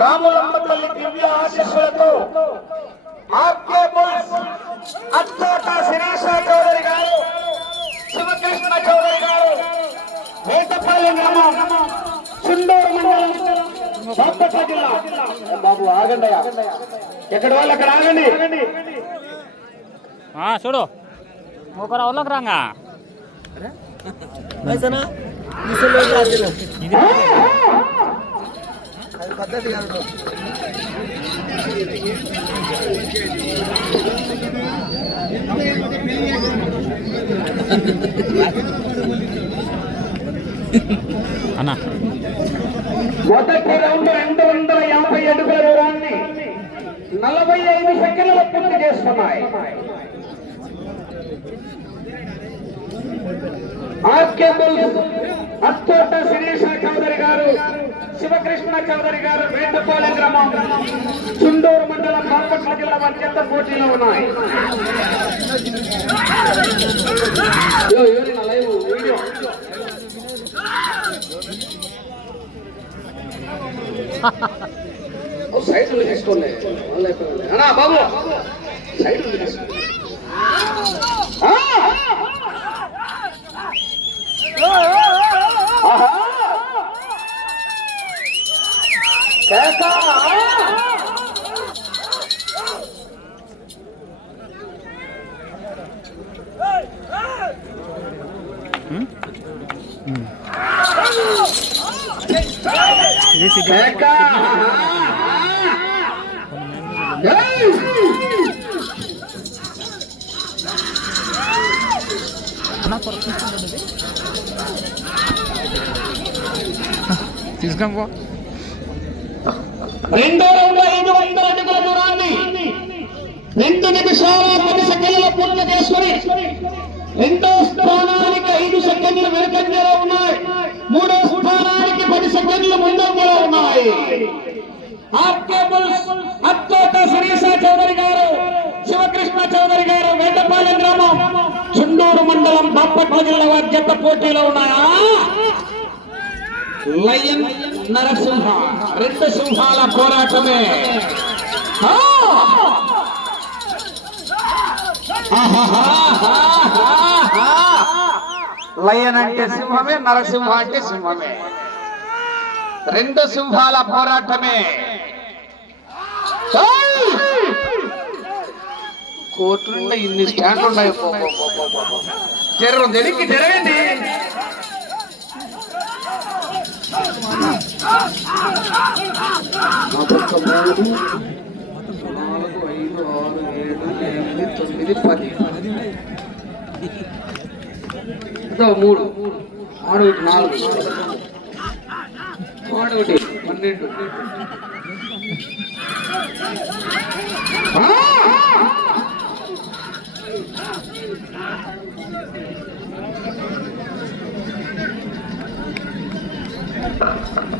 రాములమ్మ తల్లి దివ్య ఆశీస్సులతో అత్తోట శిరీష చౌదరి గారు, శివకృష్ణ చౌదరి గారు, వేటపల్లి గ్రామం, చుండూరు మండలం, బాపట్ల జిల్లా. బాబు ఆగండి, ఎక్కడ వాళ్ళు అక్కడ ఆగండి. చూడు ఒకరు వాళ్ళకి రాంగా పద్ధతి కాదు. అన్నా మొదటి రౌండ్ 250 అడుగుల దూరాన్ని 45 సెకండ్ల పూర్తి చేస్తున్నాయి. అత్తోట శిరీష చౌదరి గారు, శివకృష్ణ చౌదరి గారు, వేటపాలెం గ్రామం, చుండూరు మండలం, బాపట్ల జిల్లా అత్యంత పోటీలో ఉన్నాయి. సైడ్ తీసుకోండి బాబు, సైడ్ తీసుకోండి. తీసుకో. రెండో రౌండ్ 500 అడుగుల దూరాన్ని 2 నిమిషాల 10 సెకండ్ల పూర్తి చేసుకుని రెండో స్థానానికి 5 సెకండ్లు వెనుకంజలో ఉన్నాయి. మూడో స్థానానికి 10 సెకండ్లు ముందంజలో ఉన్నాయి. అత్తోట శిరీష చౌదరి గారు, శివకృష్ణ చౌదరి గారు, వేటపాలెం గ్రామం, చుండూరు మండలం, బాపట్ల జిల్లా అత్యంత పోటీలో ఉన్నాయా? లయన్ నరసింహ, 2 సింహాల పోరాటమే. లయన్ అంటే సింహమే, నరసింహ అంటే సింహమే, 2 సింహాల పోరాటమే. కోర్టులో ఇన్ని స్టాండ్లు ఉన్నాయి. జరగండి జరగండి. 4, 5, 6, 7, 8, 9, 10. 3 4 12.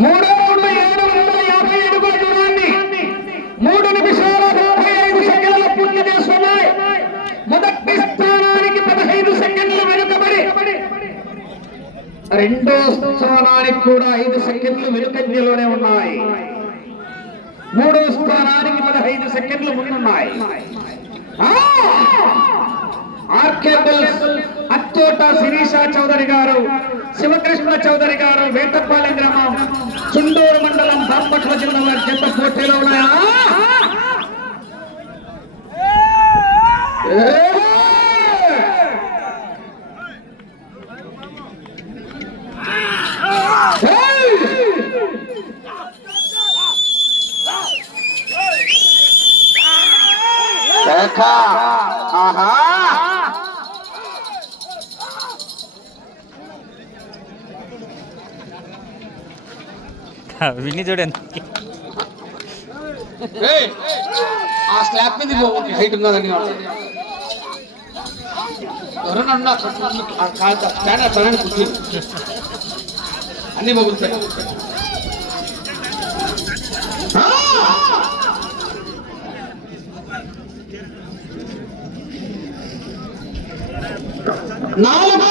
మూడో రౌండ్ 750 అడుగుల దూరాన్ని 3 నిమిషాల 35 సెకండ్ల పూర్తి చేస్తున్నాయి. మొదటి స్థానానికి 15 సెకండ్లు వెనుకబడి, రెండో స్థానానికి కూడా 5 సెకండ్లు వెనుకంజలోనే ఉన్నాయి. మూడో స్థానానికి 15 సెకండ్లు ముందున్నాయి. అత్తోట శిరీష చౌదరి గారు, శివకృష్ణ చౌదరి గారు, వేటపాలెం గ్రామం, చుండూరు మండలం, బాపట్ల జిల్లా జత పోటీలో ఉన్నాయా? విని చూడండి. ఆ స్లాబ్ మీద హైట్ ఉన్నదని ఎవరన్నా కూర్చొని అన్ని బాగుంటాయి. నాలుగో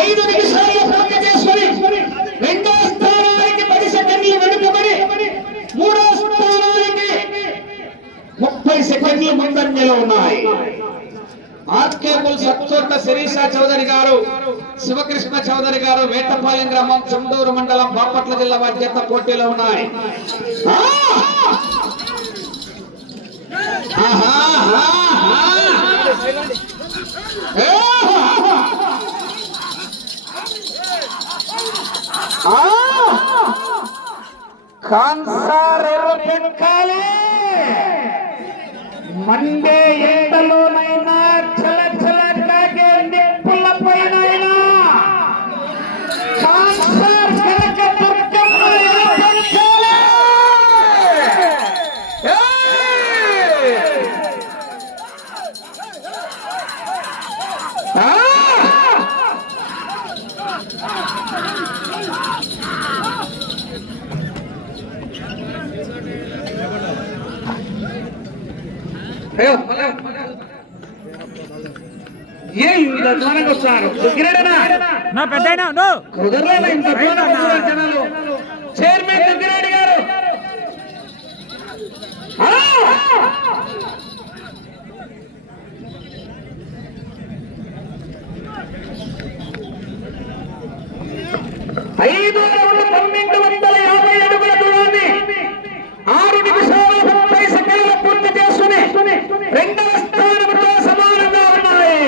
5 నిమిషాల్లో పూర్తి చేసుకొని రెండో స్థానానికి 10 సెకండ్లు వెనుకబడి మూడో స్థానానికి 30 సెకండ్లు ముందంజలో ఉన్నాయి. ఆర్కేబుల్ సత్తోట శిరీష చౌదరి గారు, శివకృష్ణ చౌదరి గారు, వేటపాలెం గ్రామం, చండూరు మండలం, బాపట్ల జిల్లా వారి చేత పోటీలో ఉన్నాయి. మండే ఎండలోనైనా చలచలకాగే నిప్పుల పైన చైర్మన్ దుగ్గిరెడ్డి గారు ఐదు 1250 అడుగుల దూరాన్ని 6 నిమిషాల 30 సెకండ్లు పూర్తి చేసుకుని రెండవ స్థానంతో సమానంగా ఉన్నాయి.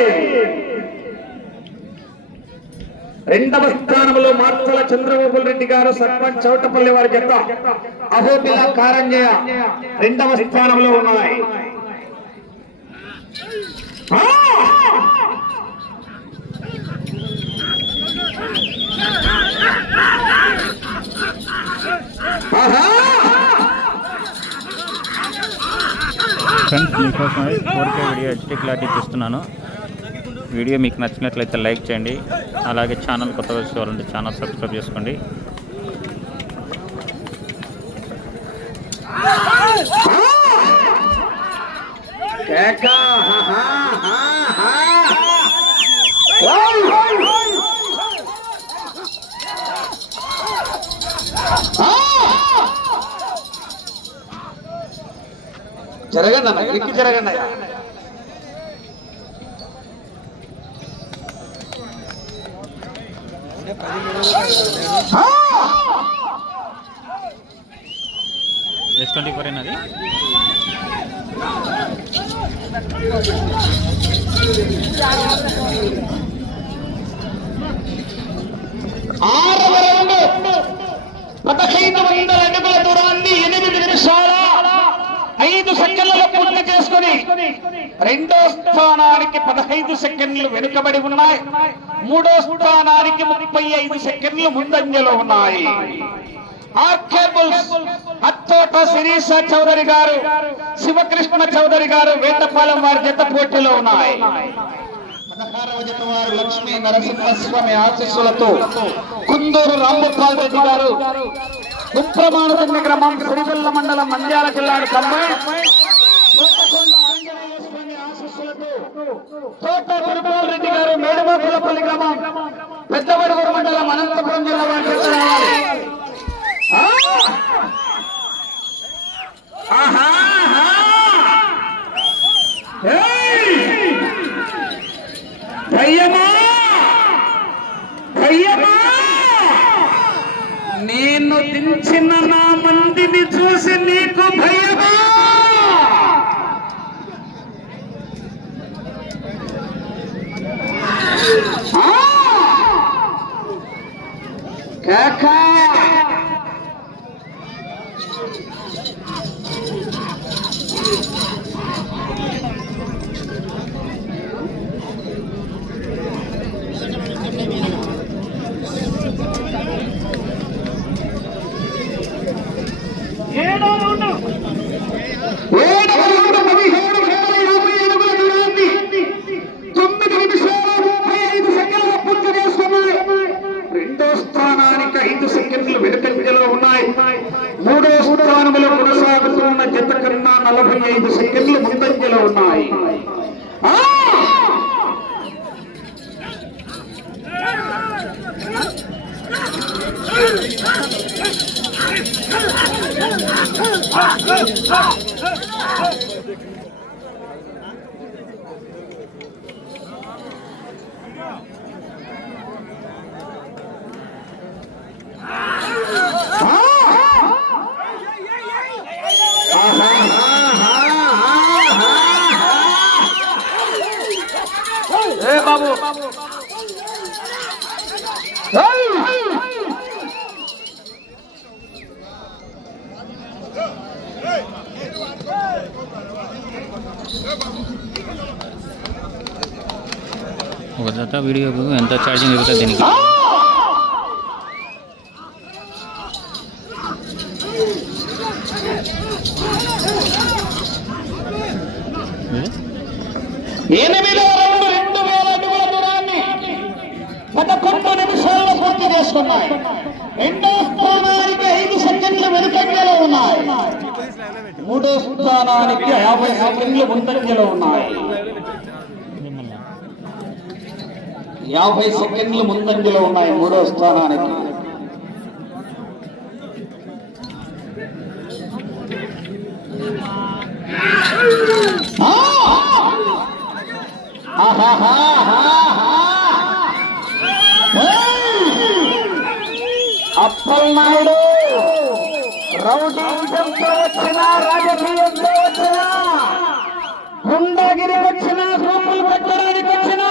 రెండవ స్థానంలో మార్చల చంద్రబాబు రెడ్డి గారు, సర్పంచ్ చౌటపల్లి వారి జత అహోబిల కారంజయ రెండవ స్థానంలో ఉన్నాయి. ఫ్రెండ్స్, మీకోసం 4K వీడియో హెచ్డీ క్లారిటీ చూస్తున్నాను. వీడియో మీకు నచ్చినట్లయితే లైక్ చేయండి. అలాగే ఛానల్ కొత్తగా చూడాలంటే ఛానల్ సబ్స్క్రైబ్ చేసుకోండి. జరగండి అన్న, ఎక్కి జరగండి. S24 అది. ఆరవ రౌండ్ 1500 అడుగుల దూరాన్ని 8 నిమిషాల 5 సెకండ్లలో పూర్తి చేసుకుని రెండో స్థానానికి 15 సెకండ్లు వెనుకబడి ఉన్నాయి. మూడో స్థానానికి 35 సెకండ్లు ముందంజలో ఉన్నాయి. ఆర్కేబుల్స్ అత్తోట శిరీష చౌదరి గారు, శివకృష్ణ చౌదరి గారు, వేటపాలెం వారి జత పోటీలో ఉన్నాయి. 16వ జత వారు లక్ష్మీ నరసింహస్వామి ఆశీస్సులతో కుందూరు రాంభూపాల్ రెడ్డి గారు, కుప్రమాణుతంగ గ్రామం, సిరివెల్ల మండలం, నంద్యాల జిల్లాకు కంబైన్ తోట తిరుపాల్ రెడ్డి గారు, మేడమోకులపల్లి గ్రామం, పెద్దవడుగురు మండలం, అనంతపురం జిల్లా వారి జత రావాలి. నేను దించిన నా మందిని చూసి నీకు భయమా? కాకా ఏ బాబు ఒక జత వీడియోకు ఎంత ఛార్జింగ్ అవుతుంది దీనికి? ఎనిమిదవ రౌండ్ 2000 అడుగుల దూరాన్ని 11 నిమిషాల్లో పూర్తి చేసుకున్నాయి. రెండో స్థానానికి 5 సెకండ్లు వెనుకంజలో ఉన్నాయి. మూడో స్థానానికి 50 సెకండ్లు ముందంజలో ఉన్నాయి. 50 సెకండ్లు ముందంజలో ఉన్నాయి మూడో స్థానానికి. అప్పలనాయుడు రౌడీజంతో వచ్చిన, రాజకీయంతో వచ్చిన, గుండాగిరి వచ్చిన, సోపులు పెట్టడానికి వచ్చిన,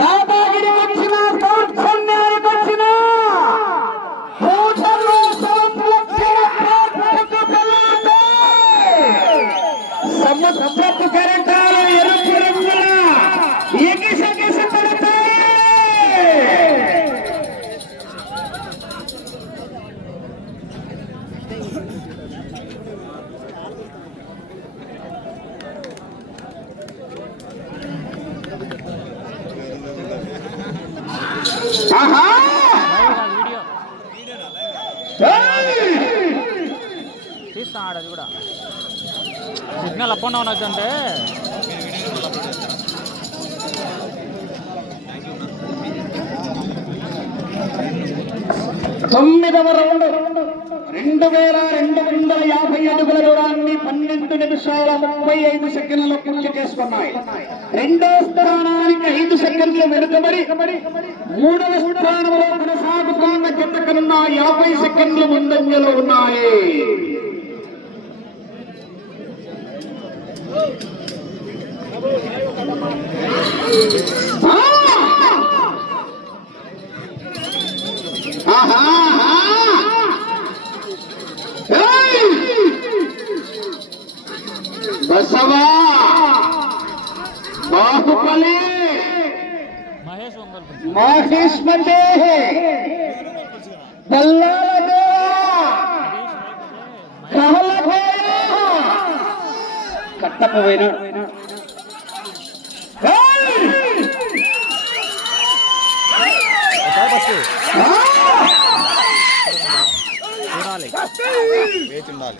దాదాగిరి వచ్చిన, దౌర్జన్యానికి వచ్చిన, సముద్రపు కెరటాలు ఎరుపు రంగుల ఎగిసెగిసి పడతాయి. తీస్తాడు అది కూడా సిగ్నల్ అప్ అండ్ డౌన్ అవుతుంటే. తొమ్మిదవ రౌండ్ 2250 అడుగుల దూరాన్ని 12 నిమిషాల 35 సెకండ్లలో పూర్తి చేసుకున్నాయి. రెండో స్థానానికి 5 సెకండ్లు వెనుకబడి మూడవ స్థానంలో కొనసాగుతున్న జత కన్నా 50 సెకండ్లు ముందంజలో ఉన్నాయి. బసవా బాహుబలి మహేష్ మండే కట్టపోయినా వేచి ఉండాలి.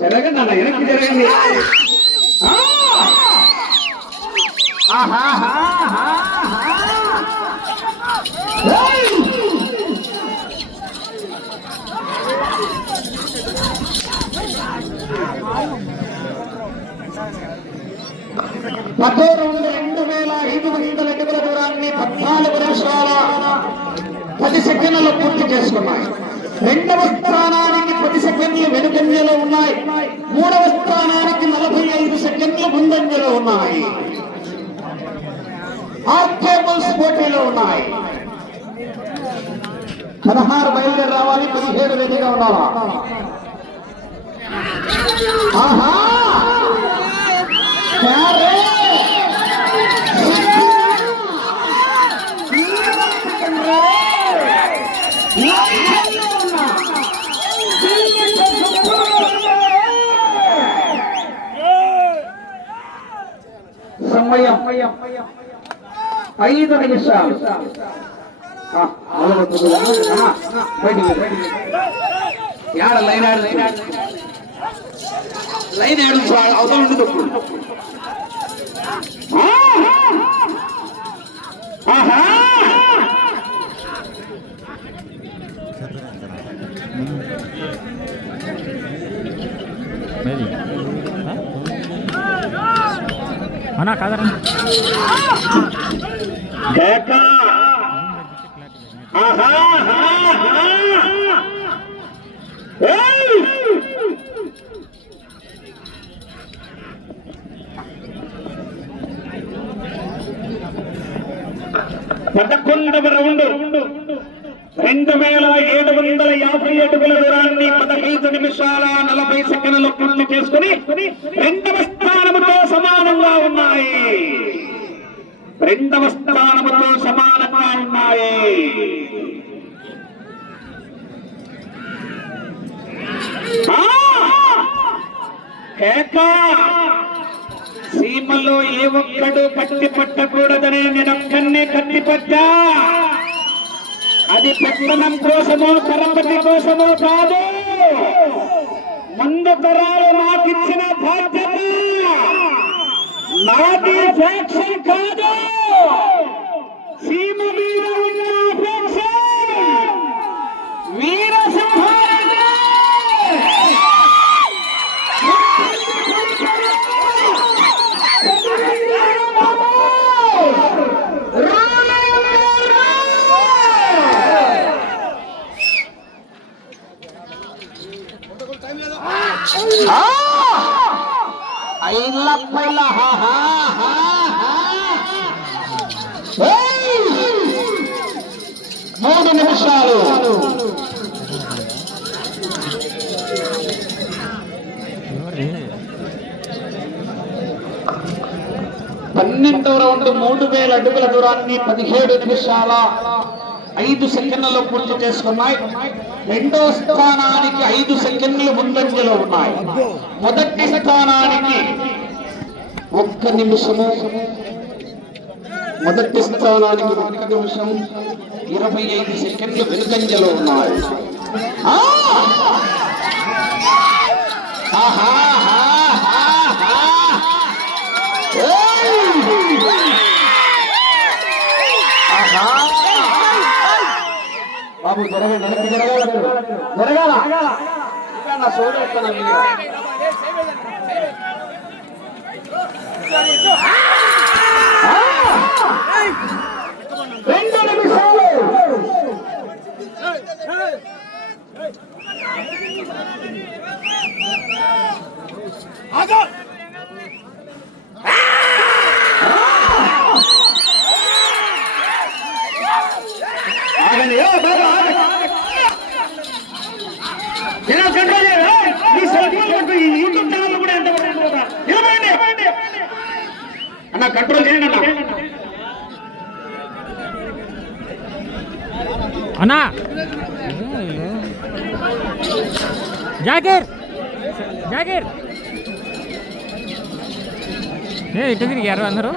జరగండి అన్న, వెనక్కి జరగండి. పదో రౌండ్ 2500 అడుగుల దూరాన్ని 14 నిమిషాల 10 సెకండ్లలో పూర్తి చేసుకున్నాయి. రెండవ స్థానానికి 10 సెకండ్లు వెనుకంజలో ఉన్నాయి. మూడవ స్థానానికి 45 సెకండ్లు ముందంజలో ఉన్నాయి. ఆర్కేబుల్స్ పోటీలో ఉన్నాయి. 16 బయలుదేరి రావాలి, 17 రెడీగా ఉండాలా. ఆహా సమయం 5 నిమిషాలు. యాడ లైన్ ఆడు అవతల ఉండదు. అన్నా కాదరా ఆహా పదకొండవ రౌండ్ 2750 అడుగుల దూరాన్ని 15 నిమిషాల 40 సెకండ్లు పూర్తి చేసుకుని రెండవ స్థానముతో సమానంగా ఉన్నాయి. రెండవ స్థానముతో సమానంగా ఉన్నాయి. సీమలో ఏ ఒక్కడు కత్తి పట్టకూడదని నేనొక్కనే కత్తి పట్టా. అది పెత్తనం కోసమో పరపతి కోసమో కాదు, ముందు తరాలు నాకిచ్చిన బాధ్యత. నాది ఫ్యాక్షన్ కాదు, సీమ మీద ఉన్న ఫ్యాక్షన్ వీర మూడు నిమిషాలు. పన్నెండవ రౌండ్ 3000 అడుగుల దూరాన్ని 17 నిమిషాల 5 సెకండ్లలో పూర్తి చేసుకున్నాయి. రెండో స్థానానికి 5 సెకండ్లు ముందంజలో ఉన్నాయి. మొదటి స్థానానికి 1 నిమిషము, మొదటి స్థానానికి 1 నిమిషం 25 సెకండ్లు వెనుకంజలో ఉన్నాయి. బాబు జరగాల నా సోదరు వస్తాను. 2 నిమిషాలు. అన్న కంట్రోల్ చేయండి అన్నా. జాకీర్ ఇటు తిరిగారు అందరూ.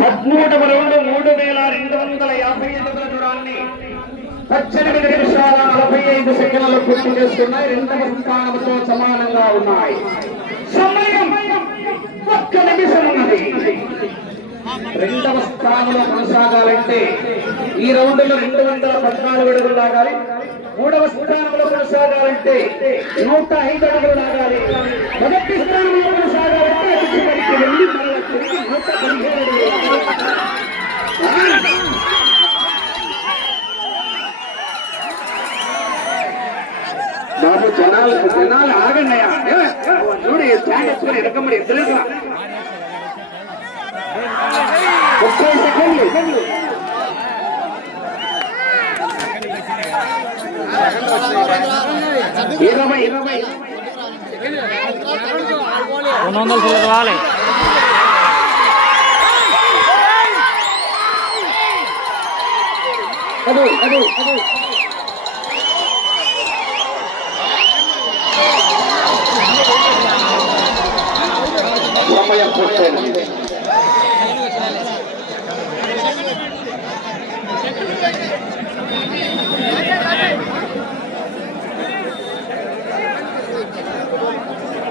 పదమూడవ రౌండ్ 3250 అడుగుల దూరాన్ని 18 నిమిషాల 45 సెకండ్లు పూర్తి చేసుకున్నాయి. రెండవ స్థానంతో సమానంగా ఉన్నాయి. సమయం 1 నిమిషం ఉన్నది. రెండవ స్థానంలో కొనసాగాలంటే ఈ రౌండ్ లో 214 అడుగులు లాగాలి. మూడవ స్థానంలో కొనసాగాలంటే 105 అడుగులు లాగాలి. మొదటి స్థానంలో కొనసాగాలంటే 115 అడుగులు. బాబు జనాలు ఆగండియా. చూడు స్టాండ్ వచ్చుకొని ఎడకమ్మడి ఎద్దులు 30 సెకండ్లు. 20 రావాలి. సమయం పూర్తయింది.